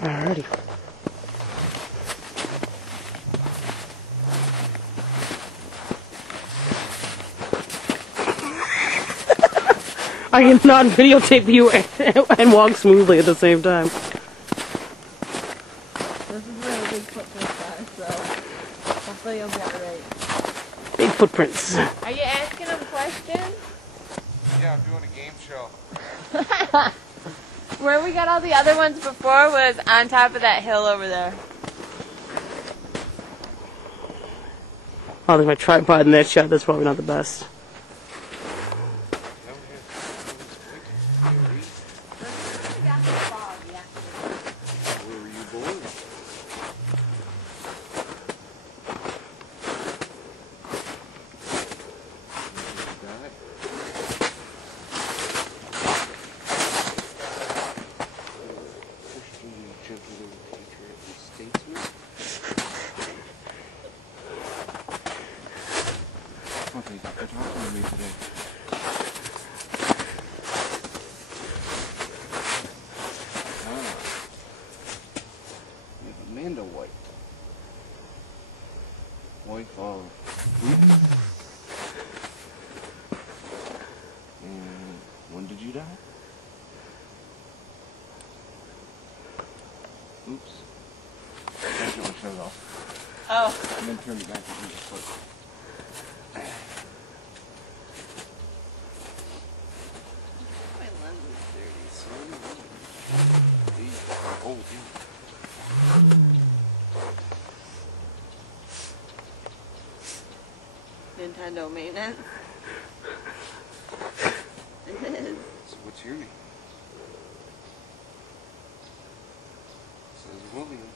Alrighty. I cannot videotape you and walk smoothly at the same time. This is where the big footprints are, so hopefully you'll be alright. Big footprints. Are you asking them questions? Yeah, I'm doing a game show. Where we got all the other ones before was on top of that hill over there. Oh, there's my tripod in that shot. That's probably not the best. Where were you born? Okay, they're talking to me today. Amanda White. Wife of Bruce. And when did you die? Oops. Actually, shut it off. Oh. And then turn it back and just like. My lens is dirty. Oh, yeah. Nintendo maintenance. It is. So what's your name? Says William.